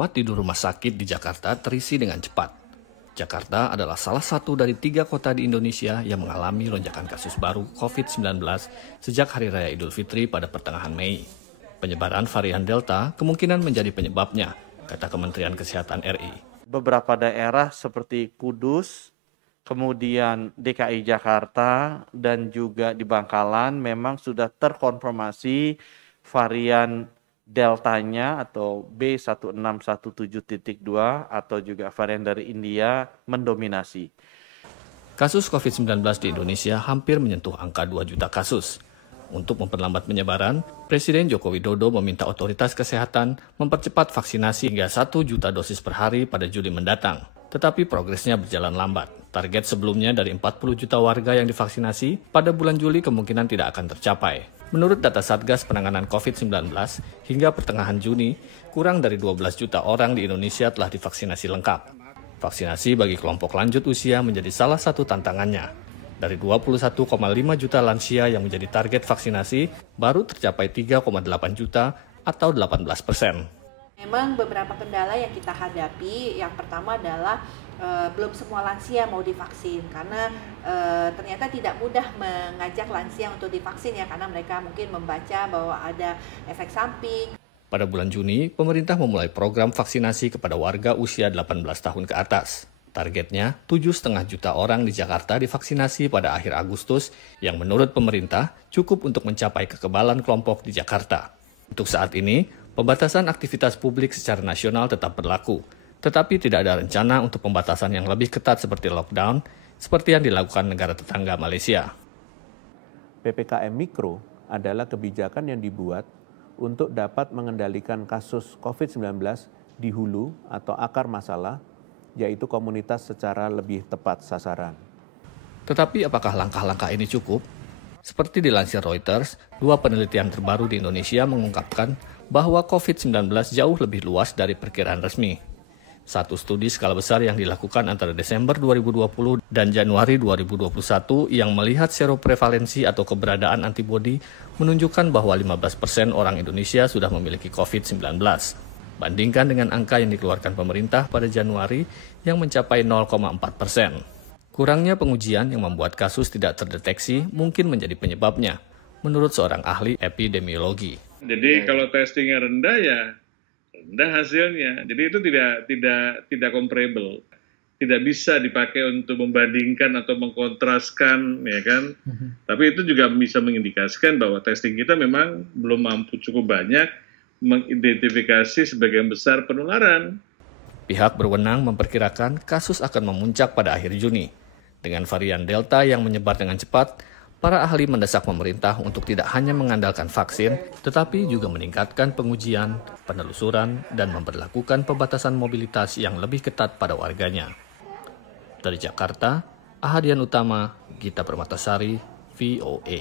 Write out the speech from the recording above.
tempat tidur rumah sakit di Jakarta terisi dengan cepat. Jakarta adalah salah satu dari 3 kota di Indonesia yang mengalami lonjakan kasus baru COVID-19 sejak Hari Raya Idul Fitri pada pertengahan Mei. Penyebaran varian Delta kemungkinan menjadi penyebabnya, kata Kementerian Kesehatan RI. Beberapa daerah seperti Kudus, kemudian DKI Jakarta, dan juga di Bangkalan memang sudah terkonfirmasi varian Deltanya atau B1617.2 atau juga varian dari India mendominasi. Kasus COVID-19 di Indonesia hampir menyentuh angka 2 juta kasus. Untuk memperlambat penyebaran, Presiden Joko Widodo meminta otoritas kesehatan mempercepat vaksinasi hingga 1 juta dosis per hari pada Juli mendatang. Tetapi progresnya berjalan lambat. Target sebelumnya dari 40 juta warga yang divaksinasi pada bulan Juli kemungkinan tidak akan tercapai. Menurut data Satgas Penanganan COVID-19, hingga pertengahan Juni, kurang dari 12 juta orang di Indonesia telah divaksinasi lengkap. Vaksinasi bagi kelompok lanjut usia menjadi salah satu tantangannya. Dari 21,5 juta lansia yang menjadi target vaksinasi, baru tercapai 3,8 juta atau 18%. Memang beberapa kendala yang kita hadapi, yang pertama adalah belum semua lansia mau divaksin karena ternyata tidak mudah mengajak lansia untuk divaksin ya karena mereka mungkin membaca bahwa ada efek samping. Pada bulan Juni, pemerintah memulai program vaksinasi kepada warga usia 18 tahun ke atas. Targetnya 7,5 juta orang di Jakarta divaksinasi pada akhir Agustus yang menurut pemerintah cukup untuk mencapai kekebalan kelompok di Jakarta. Untuk saat ini, pembatasan aktivitas publik secara nasional tetap berlaku, tetapi tidak ada rencana untuk pembatasan yang lebih ketat seperti lockdown, seperti yang dilakukan negara tetangga Malaysia. PPKM Mikro adalah kebijakan yang dibuat untuk dapat mengendalikan kasus COVID-19 di hulu atau akar masalah, yaitu komunitas secara lebih tepat sasaran. Tetapi apakah langkah-langkah ini cukup? Seperti dilansir Reuters, 2 penelitian terbaru di Indonesia mengungkapkan bahwa COVID-19 jauh lebih luas dari perkiraan resmi. Satu studi skala besar yang dilakukan antara Desember 2020 dan Januari 2021 yang melihat seroprevalensi atau keberadaan antibodi menunjukkan bahwa 15% orang Indonesia sudah memiliki COVID-19. Bandingkan dengan angka yang dikeluarkan pemerintah pada Januari yang mencapai 0,4%. Kurangnya pengujian yang membuat kasus tidak terdeteksi mungkin menjadi penyebabnya, menurut seorang ahli epidemiologi. Jadi kalau testingnya rendah ya rendah hasilnya. Jadi itu tidak comparable, tidak bisa dipakai untuk membandingkan atau mengkontraskan, ya kan? Tapi itu juga bisa mengindikasikan bahwa testing kita memang belum mampu cukup banyak mengidentifikasi sebagian besar penularan. Pihak berwenang memperkirakan kasus akan memuncak pada akhir Juni. Dengan varian Delta yang menyebar dengan cepat, para ahli mendesak pemerintah untuk tidak hanya mengandalkan vaksin, tetapi juga meningkatkan pengujian, penelusuran, dan memberlakukan pembatasan mobilitas yang lebih ketat pada warganya. Dari Jakarta, Ahadian Utama, Gita Permatasari, VOA.